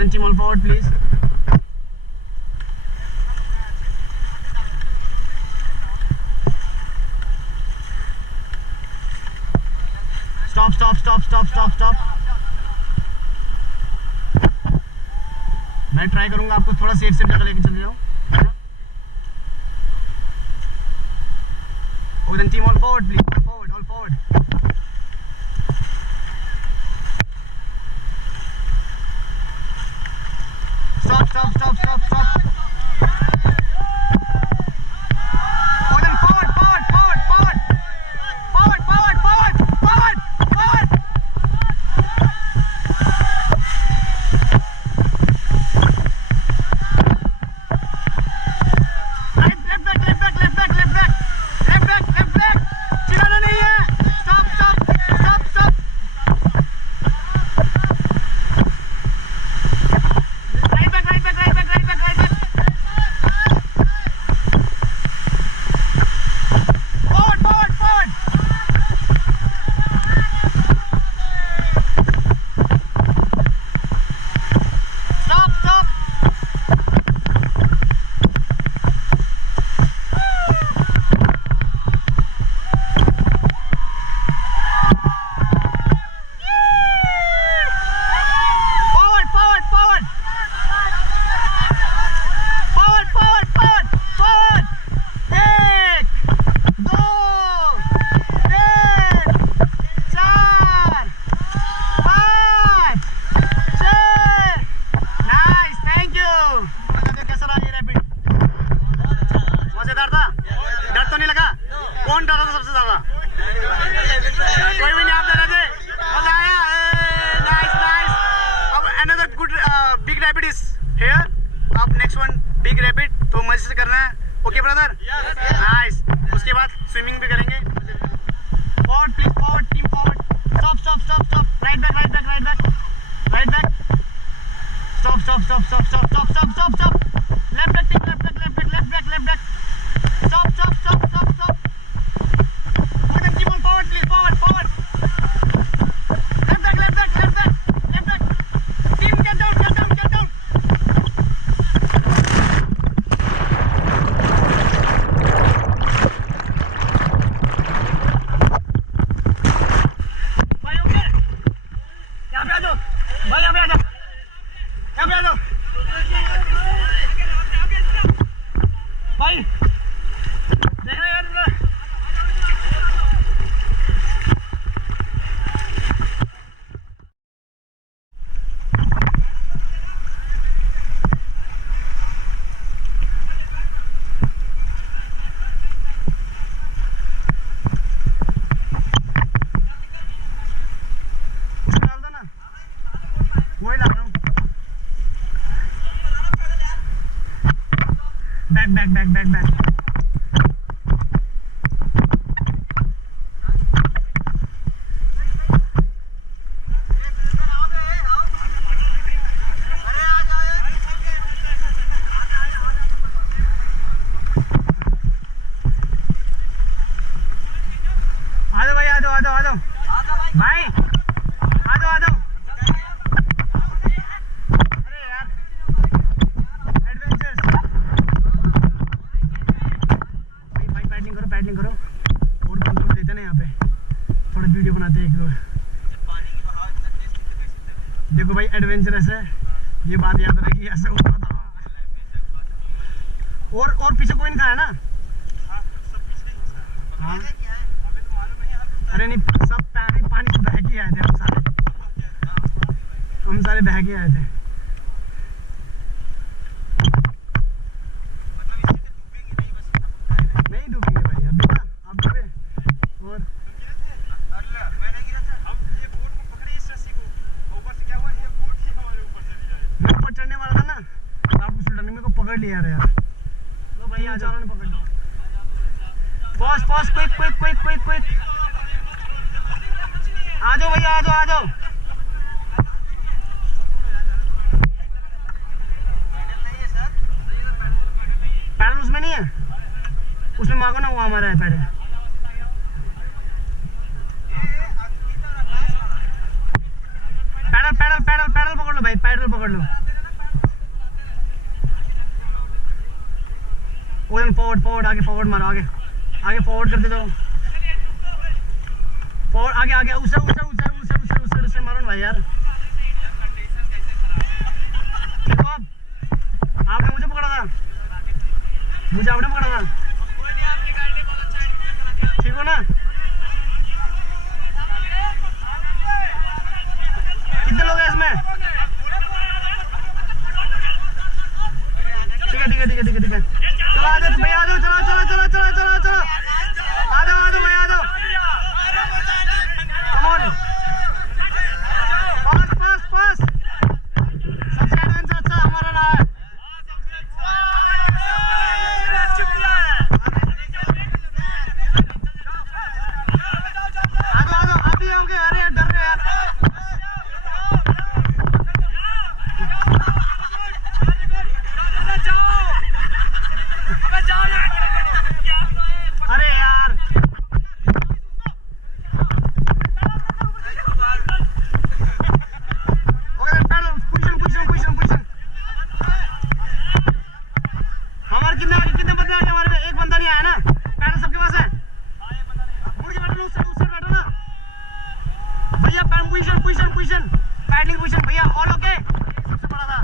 Orange team all forward please. Stop. मैं try करूंगा आपको थोड़ा सेफ जगह लेके चले जाऊं. Orange team all forward please. All forward. Stop. Orange forward. Okay brother, nice. उसके बाद स्विमिंग भी करेंगे। Forward please, forward team forward. Stop, right back, stop. Left back team, left back. Stop. Okay team on forward please, forward. Left back. Team get down. Back. आ जाओ भाई, आ जाओ। अरे यार, एडवेंचर्स भाई पैडलिंग करो और बंद देते ना यहाँ पे, थोड़ा वीडियो बनाते हैं। देखो भाई, एडवेंचरस है, ये बात याद रखेगी। ऐसे होता था। और पीछे कोई नहीं था ना? हाँ, अरे नहीं, सब पानी से बह के आए थे। हम सारे बह के आए थे। नहीं डूबेंगे भाई, अभी ना आप डूबे। और मैं ऊपर चढ़ने वाला था ना, आप उस मेरे को पकड़ लिया यार। तो भाई आ जाओ, पकड़ लिया। Pause, quick. आ जाओ भैया, आ जाओ। पैडल उसमें नहीं है, उसमें मांगो ना, वो हमारा है पैडल। पैडल पकड़ लो भाई, पैडल पकड़ लो। आगे फॉरवर्ड मारो, आगे आगे फॉरवर्ड करते दो, फॉरवर्ड आगे आगे उसे मारो ना भाई यार। देखो आप, आपने मुझे पकड़ा था, मुझे आपने पकड़ा था, ठीक हो ना? कितने लोग हैं इसमें? ठीक है चलो आ जाओ भैया, आ जाओ, चलो आ जाओ भैया, आ जाओ, कम ऑन, पास सबसे एडवेंचर अच्छा हमारा रहा है। आ जाओ आप ही आओगे, अरे डर रहे यार। अरे यार पोजीशन हमारे कितने बंदे आ गए हमारे में? एक बंदा नहीं आया ना, पैडल सबके पास है, मुड़ के बैठो, उस साइड बैठो ना भैया, पोजीशन पैडलिंग पोजीशन भैया, ऑल ओके। सबसे बड़ा था,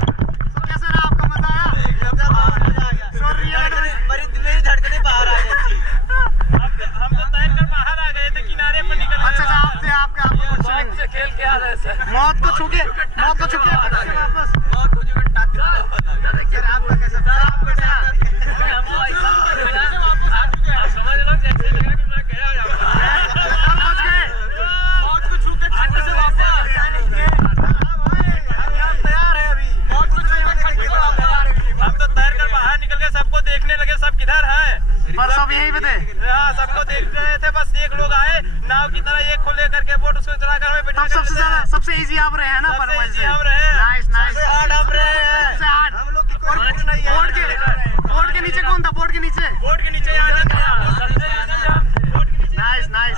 सो कैसे रहा आपका, मजा आया? सो मेरी धड़कनें बाहर आ गई थी। हम तो तैर कर बाहर आ गए थे, किनारे पर निकल गए। अच्छा आपका मौत से खेल के आ रहे थे, मौत को छू के वापस मौत को जो टाते आपका कैसा समझ लो, जैसे लगा कि मैं गया बच गए, मौत को छू के खाते से वापस तैयार है अभी, मौत को छू के हम तो तैर कर बाहर निकल गए, सबको देखने लगे सब किधर है, पर सब यहीं पे थे। हाँ सबको देख रहे थे, बस एक लोग आए नाव की तरह, एक को लेकर के बोट उसको चला कर हमें बिठा कर, सबसे ज्यादा सबसे इजी आप रहे हैं ना, पर सबसे हम रहे हैं, नाइस सबसे हार्ड हम रहे हैं, सबसे हार्ड। हम लोग की कोई कुछ नहीं है। बोर्ड के नीचे कौन था? बोर्ड के नीचे यहाँ नाइस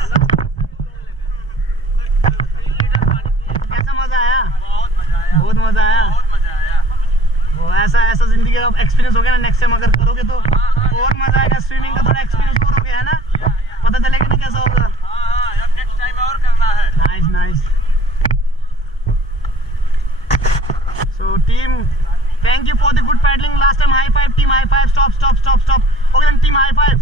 कैसा मजा आया? बहुत मजा आया। वो ऐसा जिंदगी का एक्सपीरियंस हो गया ना, नेक्स्ट टाइम अगर करोगे तो और मजा आएगा। स्विमिंग का थोड़ा एक्सपीरियंस और हो गया है ना, पता चलेगा ना कैसा होगा। अब नेक्स्ट टाइम और करना है। Nice so team, thank you for the good paddling last time. High five team, high five, stop. Okay then team, high five.